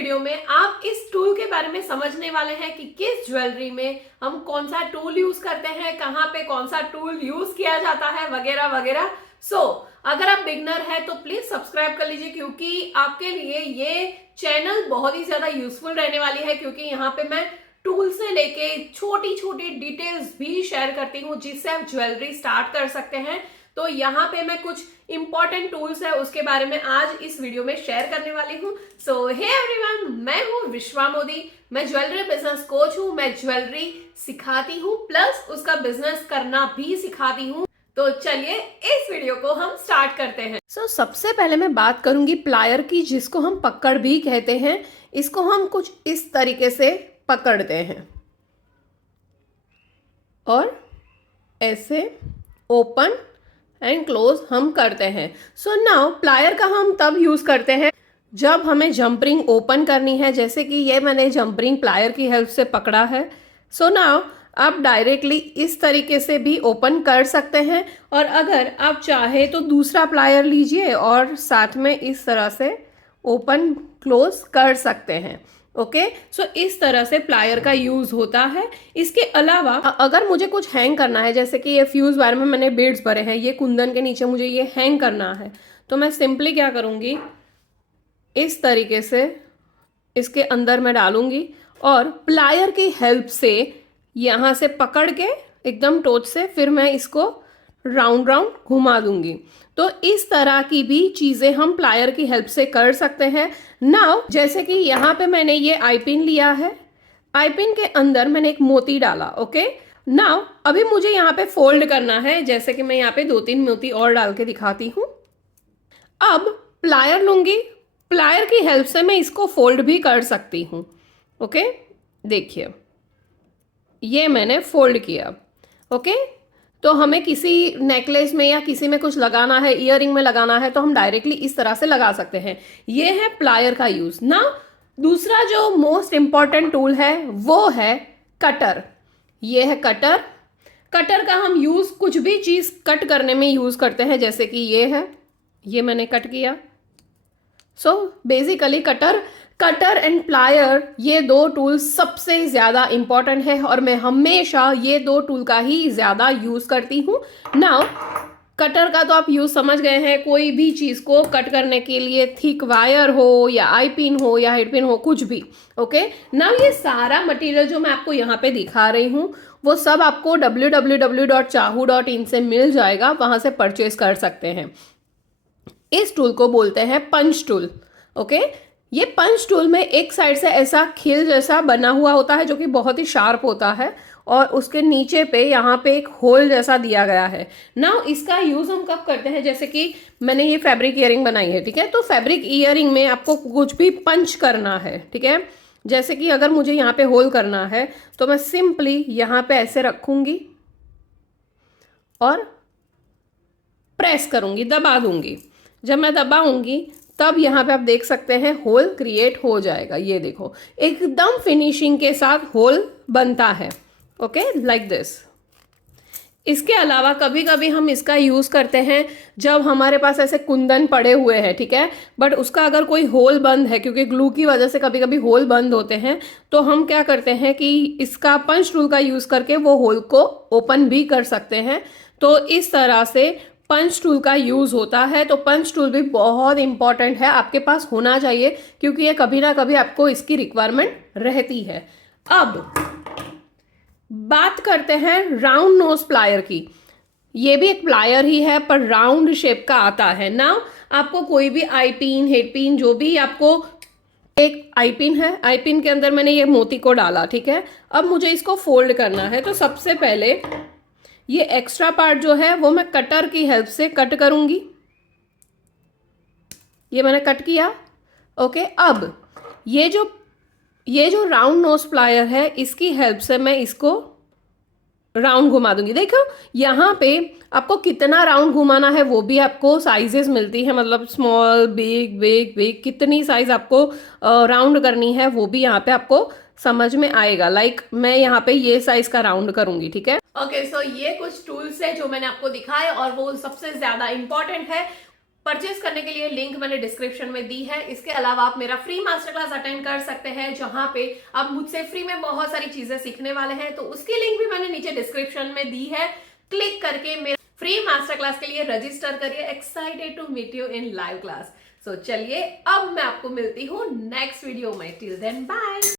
Video में आप इस टूल के बारे में समझने वाले हैं कि किस ज्वेलरी में हम कौन सा टूल यूज करते हैं, कहाँ पे कौन सा टूल यूज किया जाता है, वगैरह वगैरह। अगर आप बिगनर है तो प्लीज सब्सक्राइब कर लीजिए, क्योंकि आपके लिए ये चैनल बहुत ही ज्यादा यूजफुल रहने वाली है, क्योंकि यहाँ पे मैं टूल से लेके छोटी छोटी डिटेल्स भी शेयर करती हूँ जिससे आप ज्वेलरी स्टार्ट कर सकते हैं। तो यहाँ पे मैं कुछ इंपॉर्टेंट टूल्स है उसके बारे में आज इस वीडियो में शेयर करने वाली हूँ। सो हे एवरीवन, मैं हूँ विश्वा मोदी। मैं ज्वेलरी बिजनेस कोच हूँ। मैं ज्वेलरी सिखाती हूँ प्लस उसका बिजनेस करना भी सिखाती हूँ। तो चलिए इस वीडियो को हम स्टार्ट करते हैं। सबसे पहले मैं बात करूंगी प्लायर की, जिसको हम पकड़ भी कहते हैं। इसको हम कुछ इस तरीके से पकड़ते हैं और ऐसे ओपन एंड क्लोज हम करते हैं। सो नाउ प्लायर का हम तब यूज करते हैं जब हमें जंपरिंग ओपन करनी है, जैसे कि ये मैंने जंपरिंग प्लायर की हेल्प से पकड़ा है। सो नाउ आप डायरेक्टली इस तरीके से भी ओपन कर सकते हैं, और अगर आप चाहे तो दूसरा प्लायर लीजिए और साथ में इस तरह से ओपन क्लोज कर सकते हैं। ओके, सो इस तरह से प्लायर का यूज होता है। इसके अलावा अगर मुझे कुछ हैंग करना है, जैसे कि ये फ्यूज वायर में मैंने बीड्स भरे हैं, ये कुंदन के नीचे मुझे ये हैंग करना है, तो मैं सिंपली क्या करूंगी, इस तरीके से इसके अंदर मैं डालूंगी और प्लायर की हेल्प से यहां से पकड़ के एकदम टोच से फिर मैं इसको राउंड राउंड घुमा दूंगी। तो इस तरह की भी चीजें हम प्लायर की हेल्प से कर सकते हैं। नाउ जैसे कि यहाँ पे मैंने ये आई पिन लिया है, आई पिन के अंदर मैंने एक मोती डाला। ओके, नाउ अभी मुझे यहाँ पे फोल्ड करना है, जैसे कि मैं यहाँ पे 2-3 मोती और डाल के दिखाती हूँ। अब प्लायर लूंगी, प्लायर की हेल्प से मैं इसको फोल्ड भी कर सकती हूँ। ओके, देखिए ये मैंने फोल्ड किया। ओके, तो हमें किसी नेकलेस में या किसी में कुछ लगाना है, ईयरिंग में लगाना है, तो हम डायरेक्टली इस तरह से लगा सकते हैं। ये है प्लायर का यूज ना। दूसरा जो मोस्ट इंपॉर्टेंट टूल है वो है कटर। ये है कटर। कटर का हम यूज कुछ भी चीज कट करने में यूज करते हैं, जैसे कि ये है, ये मैंने कट किया। So basically cutter and plier, ये दो टूल सबसे ज्यादा इंपॉर्टेंट है और मैं हमेशा ये दो टूल का ही ज्यादा यूज करती हूँ। नाउ कटर का तो आप यूज समझ गए हैं, कोई भी चीज को कट करने के लिए, थिक वायर हो या आई पिन हो या हेड पिन हो, कुछ भी। ओके, नाउ ये सारा मटेरियल जो मैं आपको यहाँ पे दिखा रही हूँ वो सब आपको www.chahu.in से मिल जाएगा, वहां से परचेज कर सकते हैं। इस टूल को बोलते हैं पंच टूल। ओके, ये पंच टूल में एक साइड से ऐसा खिल जैसा बना हुआ होता है जो कि बहुत ही शार्प होता है, और उसके नीचे पे यहाँ पे एक होल जैसा दिया गया है। नाउ इसका यूज हम कब करते हैं, जैसे कि मैंने ये फैब्रिक ईयरिंग बनाई है, ठीक है, तो फैब्रिक ईयरिंग में आपको कुछ भी पंच करना है, ठीक है। जैसे कि अगर मुझे यहाँ पे होल करना है तो मैं सिंपली यहाँ पे ऐसे रखूंगी और प्रेस करूंगी, दबा दूंगी। जब मैं दबाऊंगी तब यहाँ पे आप देख सकते हैं होल क्रिएट हो जाएगा। ये देखो एकदम फिनिशिंग के साथ होल बनता है। Okay, like this. इसके अलावा कभी कभी हम इसका यूज करते हैं जब हमारे पास ऐसे कुंदन पड़े हुए हैं, ठीक है, बट उसका अगर कोई होल बंद है, क्योंकि ग्लू की वजह से कभी कभी होल बंद होते हैं, तो हम क्या करते हैं कि इसका पंच टूल का यूज करके वो होल को ओपन भी कर सकते हैं। तो इस तरह से पंच टूल का यूज होता है। तो पंच टूल भी बहुत इंपॉर्टेंट है, आपके पास होना चाहिए, क्योंकि ये कभी ना कभी आपको इसकी रिक्वायरमेंट रहती है। अब बात करते हैं राउंड नोज प्लायर की। ये भी एक प्लायर ही है पर राउंड शेप का आता है ना। आपको कोई भी आई पिन, हेड पिन, जो भी आपको, एक आई पिन है, आई पिन के अंदर मैंने ये मोती को डाला, ठीक है। अब मुझे इसको फोल्ड करना है, तो सबसे पहले ये एक्स्ट्रा पार्ट जो है वो मैं कटर की हेल्प से कट करूंगी। ये मैंने कट किया। ओके, अब ये जो राउंड नोज प्लायर है, इसकी हेल्प से मैं इसको राउंड घुमा दूंगी। देखो यहाँ पे आपको कितना राउंड घुमाना है वो भी आपको साइजेस मिलती है, मतलब स्मॉल, बिग, बिग, बिग, कितनी साइज आपको राउंड करनी है वो भी यहाँ पे आपको समझ में आएगा। लाइक मैं यहाँ पे ये साइज का राउंड करूंगी, ठीक है। ओके, सो ये कुछ टूल्स है जो मैंने आपको दिखाए और वो सबसे ज्यादा इंपॉर्टेंट है। परचेज करने के लिए लिंक मैंने डिस्क्रिप्शन में दी है। इसके अलावा आप मेरा फ्री मास्टर क्लास अटेंड कर सकते हैं, जहां पे आप मुझसे फ्री में बहुत सारी चीजें सीखने वाले हैं। तो उसकी लिंक भी मैंने नीचे डिस्क्रिप्शन में दी है। क्लिक करके मेरे फ्री मास्टर क्लास के लिए रजिस्टर करिए। Excited to meet you in live class. So चलिए अब मैं आपको मिलती हूँ नेक्स्ट वीडियो में। Till then bye.